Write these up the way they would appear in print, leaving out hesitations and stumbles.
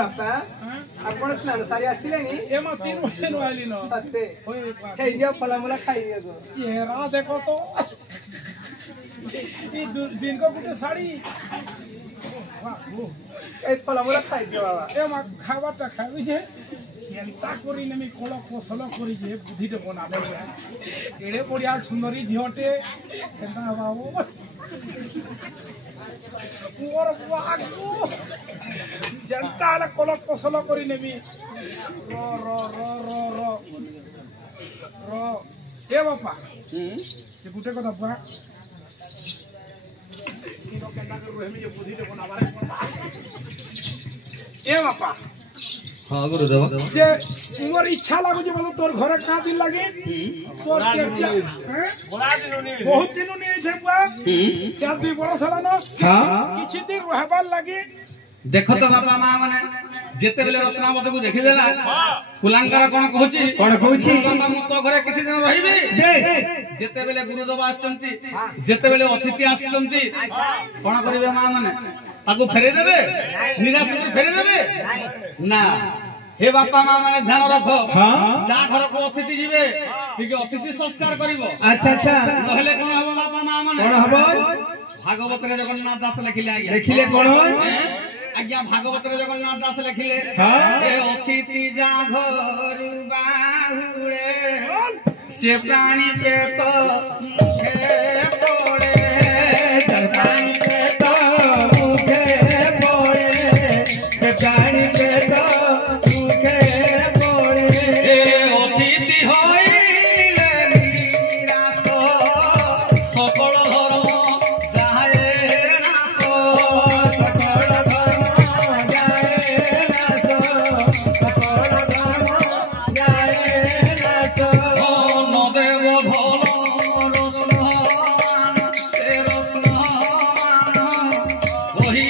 बापा आपण स्नान सारी आसिलेनी ए मा 3 बजे नो आली न सत्ते ओए खाई दियो फलामुला खाई दियो चेहरा देखो तो ये दिन को गुटे साड़ी ए फलामुला खाई दियो बाबा ए मा खावाटा खाबी जे एंता करी नेमी कोला कोसला करी जे बुद्धिटे बनाबे एडे बढ़िया सुंदरी झियोटे एंता बाबू और बागो जनता ला कोला कोसला करी नेमी रो रो रो रो रो रो ए बापा ये गुटे को दबा इनो केना करू हेमी ये बुद्धिटे बनाबारे ए बापा हां गुरुदेव जे मोर इच्छा लागो जे मतलब तोर घरे का दिन लागे तोर के बड़ा दिन ने बहुत दिन ने छे बुआ 4-2 बरस हला न हां किछि दिन रहबार लागे देखो तो बापा मां माने जेते बेले रत्नावती को देखि देला कुलांकर कोन कहूची बापा मु तो घरे किछि दिन रहिबे बेस जेते बेले गुरुदेव आछंती जेते बेले अतिथि आछंती कोन करिवे मां माने ताको फेरे देबे निराश कर फेरे देबे ना हे बापा मां माने ध्यान रखो जा घर को अतिथि जीवे ठीक अतिथि संस्कार करिवो अच्छा अच्छा नहले कोन हबो बापा मां माने कोन हबो भागवत रे जगन्नाथ दास लिखिले आज्ञा लिखिले कोन आज्ञा भागवत रे जगन्नाथ दास लिखिले हे अतिथि जा घर बाहुरे से प्राणी पेट मुखे पड़े प्राणी पेट मुखे पड़े से प्राणी पेट मुखे पड़े अतिथि होइले निराश सकल धर्म जाए नाश सकल धर्म जाए नाश सकल धर्म जाए नाश न देव भल रत्नवान से रत्नवान कहिब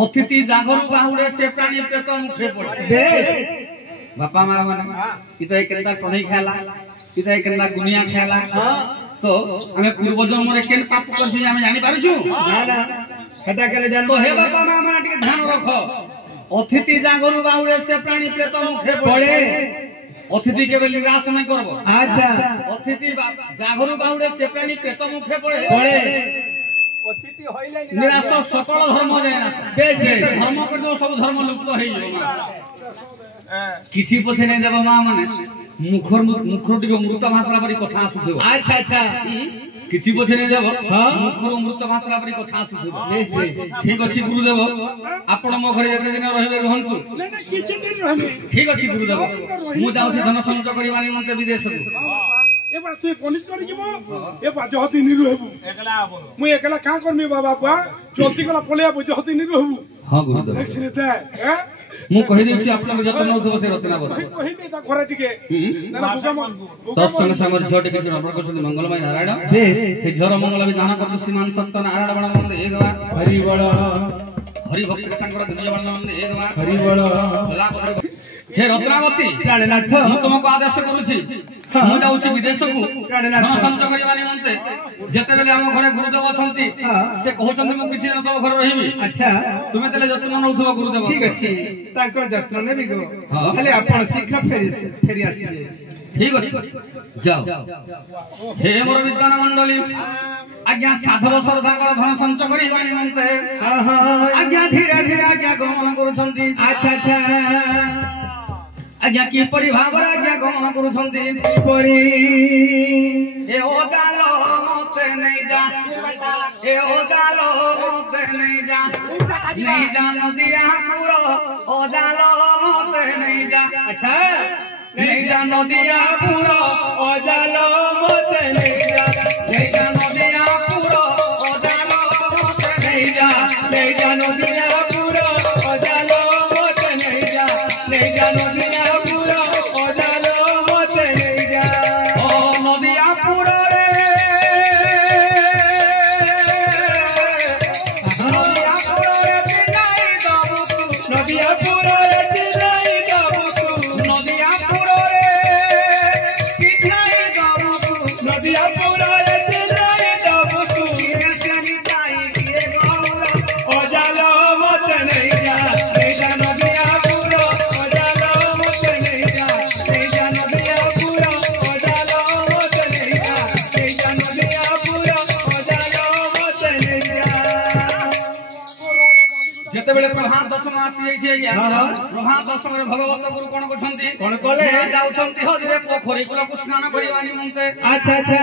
अतिथि जागरू बाहुड़े से प्राणी पेट मुखे पड़े बेस बापा मां माने इता केनता कन्हई खेला इता केनता गुनिया खेला तो हमें पूर्व जन्म रे केन पाप करछि हमें जानि पारछु ना ना हेता केले जान तो हे बापा मां माने टिके ध्यान रखो अतिथि जागरू बाहुड़े से प्राणी पेट मुखे पड़े अतिथि के बेले निराश नहीं करबो अच्छा अतिथि जागरू बाहुड़े से प्राणी पेट मुखे पड़े अतिथि होइले निराश सकल धर्म जाय ना बेस बेस धर्म कर दो सब धर्म लुप्त होई जो किछि पछे नै देबो मां माने मुखर टिके मृत भाषा परि कथा आसुथो अच्छा अच्छा किछि पछे नै देबो मुखर मृत भाषा परि कथा आसुथो बेस बेस ठीक अछि गुरुदेव आपण मो घरे जते दिन रहिबे रहंतु ना ना किछि दिन रहबे ठीक अछि गुरुदेव मु जाउछि धन संचय करिवा निमंते विदेश को ए बा तू कनिज करि जिवो ए बा जहती नि रहबु एकला आबो मु एकला का करमी बाबा बुआ जल्दी गला पले आबो जहती नि रहबु हां गुरुदेव देखिने ते ए मु कहि देछि आपन जतन नउथबो से रत्नावती कहि नै ता घरे टिके ना दस संग संग झट के नंबर को मंगलमय नारायण बेस से झर मंगल विधान कर श्रीमान संत नारायण बण मंद एक बार हरि बळ हरि भक्त के तांकर दुनिया बण मंद एक बार हरि बळ चला हे रत्नावती प्राणनाथ मु तुमको आदेश करूछि मु जाउछि विदेश को धन संचय करिवा निमंते जते बेले हम घरे गुरुदेव अछंती से कहउछन्ती मु किछि दिन तब घर रहिबी अच्छा तुमे तले जत्न नउथबो गुरुदेव ठीक अछि तांकर जत्न नेबी गो खाली आपण शीघ्र फेरी आसीबे ठीक अछि जाओ हे मोर विद्वान मंडली आज्ञा साधव श्रद्धा धन संचय करिवा निमंते आज्ञा धीरे धीरे आज्ञा गमन करूछन्ती अच्छा अच्छा आज्ञा की परि भावर आज्ञा गमन करूछन्ती परि ए ओ जालो मते नै जा ए ओ जालो मते नै जा नदिया पुरो ओ जालो मते नै जा अच्छा नहीं जा नदिया पुरो ओ जालो मते नै जा नहीं जा नदिया पुरो ओ जालो मते नै जा नहीं जा नदिया पुरो ओ जालो मते नै जा नहीं जा नदिया पुरो ओ जालो मते नै जा ओ नदिया पुरो रे नदिया पुरो रे बिनाई दबु नदिया पुरो रे बिनाई दबु नदिया पुरो ଯେତେବେଳେ ପ୍ରଭାତ ଦଶମ ଆସି ଯାଇଛି ଆଜ୍ଞା ପ୍ରଭାତ ଦଶମରେ ଭଗବତ ଗୁରୁ କଣ କରୁଛନ୍ତି କଣ କଲେ ଯାଉଛନ୍ତି ହଜିରେ ପୋଖରୀ କୂଳକୁ ସ୍ନାନ କରିବା ନିମନ୍ତେ ଆଚ୍ଛା ଆଚ୍ଛା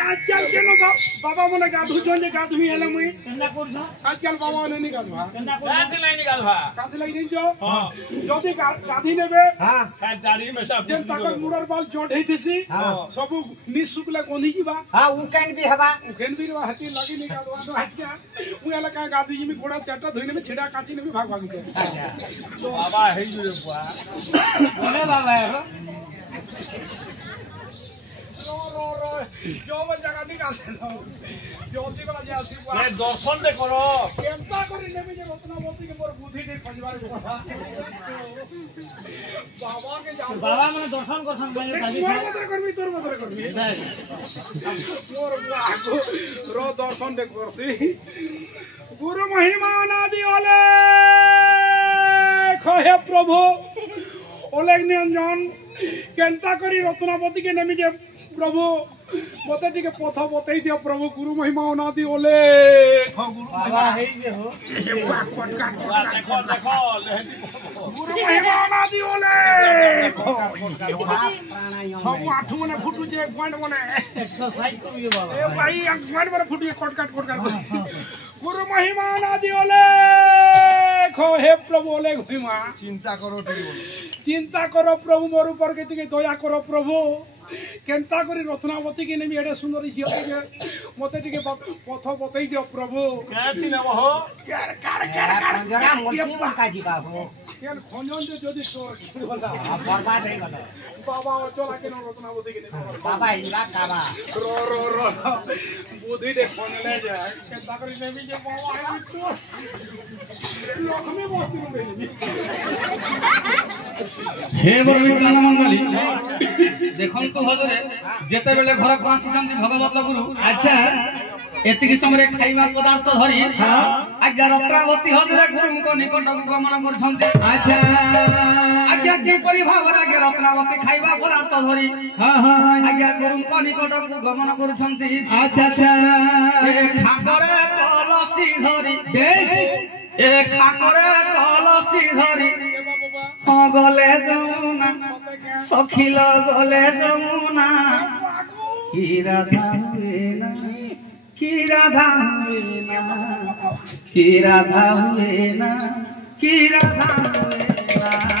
आजकल के नो बाबा मने गाधु जोन जे गाधु हेले मुई केना करछ आजकल बाबा ने नि गाधवा गाधि लाई नि गाधवा गाधि लाई दिन जो हां जदी गाधि नेबे हां दाढ़ी में सब जेन ताकर मुडर बाल जोट हेतिसी सब नि सुकला गोंधी जीवा हां उकेन भी हवा उकेन भी हती लगी नि गाधवा तो हतिया मु एला का गाधि जिमी गोड़ा चाटा धोइने में छिडा काची ने भी भाग भाग दे तो बाबा हे जो बुआ बोले बाबा है जो जगह निकाल ज्योति वाला जासी ये दर्शन दे करो केमता करी नेमी जे रत्नावती के मोर बुद्धि दे परिवार को बाबा के जाओ बाबा माने दर्शन करसन मोर मदर करबी तोर मदर करबी मोर बाको रो दर्शन दे करसी गुरु महिमा अनादि ओले खहे प्रभु ओलेग निरंजन केनता करी रत्नावती के नेमी जे प्रभु मते टिके पथ बतई दियो प्रभु गुरु महिमा अनादि ओले बाबा हे जे हो देखो देखो गुरु महिमा अनादि ओले सब आठु मने फुटु जे पॉइंट मने एक्सरसाइज करियो बाबा ए भाई पॉइंट मने फुटु कट काट गुरु महिमा अनादि ओले खो हे प्रभु ओले महिमा चिंता करो प्रभु मोर ऊपर के दया करो प्रभु केनता करी रत्नावती के नेमी एडे सुंदर झियो के मते टिके पथ बतई दियो प्रभु केति न हो जरा मोटी काजी का हो केन खंजन जे जदी तोर बर्बाद हे गला बाबा चला के रत्नावती के नेमी बाबा इला काबा रो बुद्धि दे खनले जा केनता करी नेमी जे बाबा है तो लक्ष्मी बस्ती में हे बरविज्ञान मंडली देखन तो हजरे जेते बेले घर को आसीचंती भगवत गुरु अच्छा एतिकी समय खाइबा पदार्थ धरी आज्ञा रत्नावती हजरे गुरु को निकट को गमन करछंती अच्छा आज्ञा के परि भावर आज्ञा रत्नावती खाइबा पदार्थ धरी हां हां आज्ञा गुरु को निकट को गमन करछंती अच्छा अच्छा ए खाकरे कलसी धरी बेश ए खाकरे कलसी धरी गले जमुना सखिल गले जमुना की राधा हुए ना की राधा हुए ना की राधा हुए ना की राधा हुए ना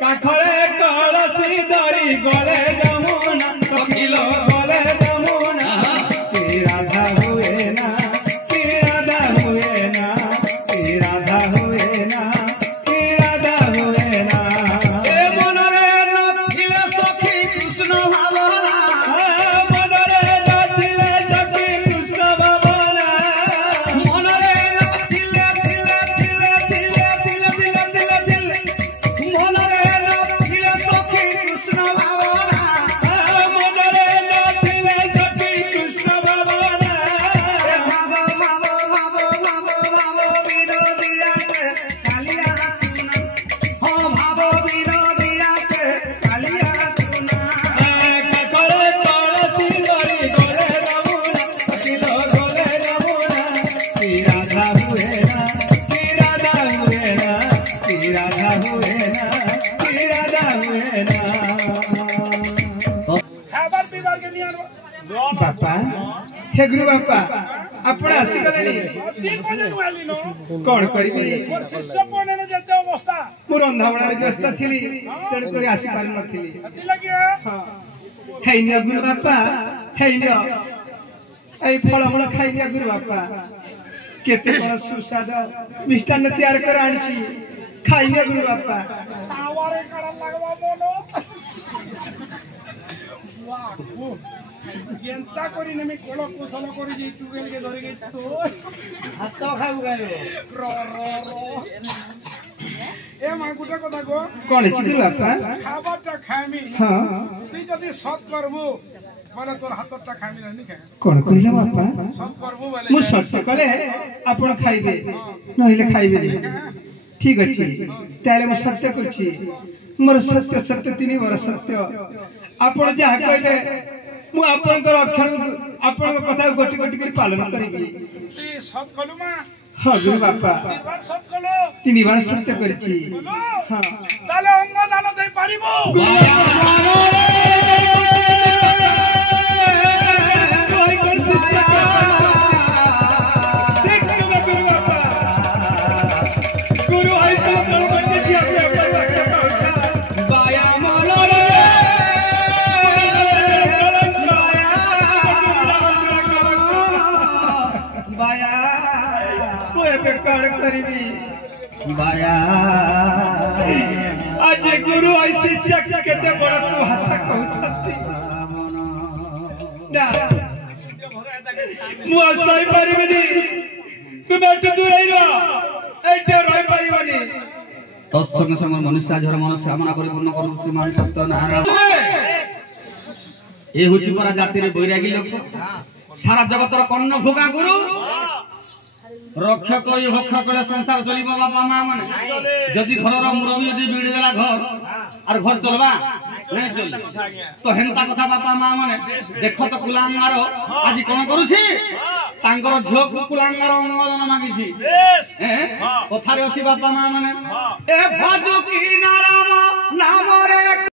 काखरे कलसी धरी गले जमुना सखिल गले जमुना की राधा हुए ना बापा हे गुरु बापा आपण आसी गले कोन करिबे शिष्य कोन न जते अवस्था मोर अंधावणार व्यस्त थिली तेण करी आसी पारि नथिली अति लागि हां हे न गुरु बापा हे न ए फळ फळ खाइ न गुरु बापा केते कोन सुस्वाद मिष्टान तयार कर आनछि खाइ न गुरु बापा आवारे करन लागबा मोनो वाह केनता करी नेमी कोलो कुशल करी जे चुगेल के धरि गई तो हाथ खाउ गायो रो ए मा गुटा कथा को कोन छी बापा खाबाटा खामी हां तू जदी सत करबो माने तोर हातटा खामी रहनी के कोन कहिला बापा सत करबो बोले मु सत कले आपण खाइबे नहिले खाइबे नी ठीक अछि ताले मु सत्य करछि मोर सत्य सत्य तिनी मोर सत्य आपण जा कहबे ମୁଁ ଆପଣଙ୍କର ଅକ୍ଷର ଆପଣଙ୍କ କଥାକୁ ଗୋଟି ଗୋଟି କରି ପାଳନ କରିବି। ସତ କଲୁ ମା ହଁ ଗୁରୁ ବାପା ସତ କଲୁ 3 ବାର ସତ୍ୟ କରିଛି। ହଁ ତାହେଲେ ଅଙ୍ଗ ଦାନ ଦେଇ ପାରିବ आज गुरु और शिष्य केते बड़ा तू हंसा कहउछती ना मु सही परिबनी तुमे एठु दूर रहिरो एठे रहि परिबनी तत्संग संग मनुष्य आजर मन कामना परिपूर्ण करू श्रीमान सत्यनारायण ए होची परा जाति रे बैरागी लोक सारा जगतर कर्ण भोगा गुरु रक्षक ये भक्षक संसार चलिब बापा माँ माने जदि घर मुरबी यदि बिड़ देला घर और घर चलबा नहीं चल तो हेंता कथा बापा माँ माने देख तो कुलांगार आज कौन करुछि तांकर झियो कुलांगार अनुमोदन मागिछि कथारे अछि बापा माँ माने ए भाजु की नाराम नाम रे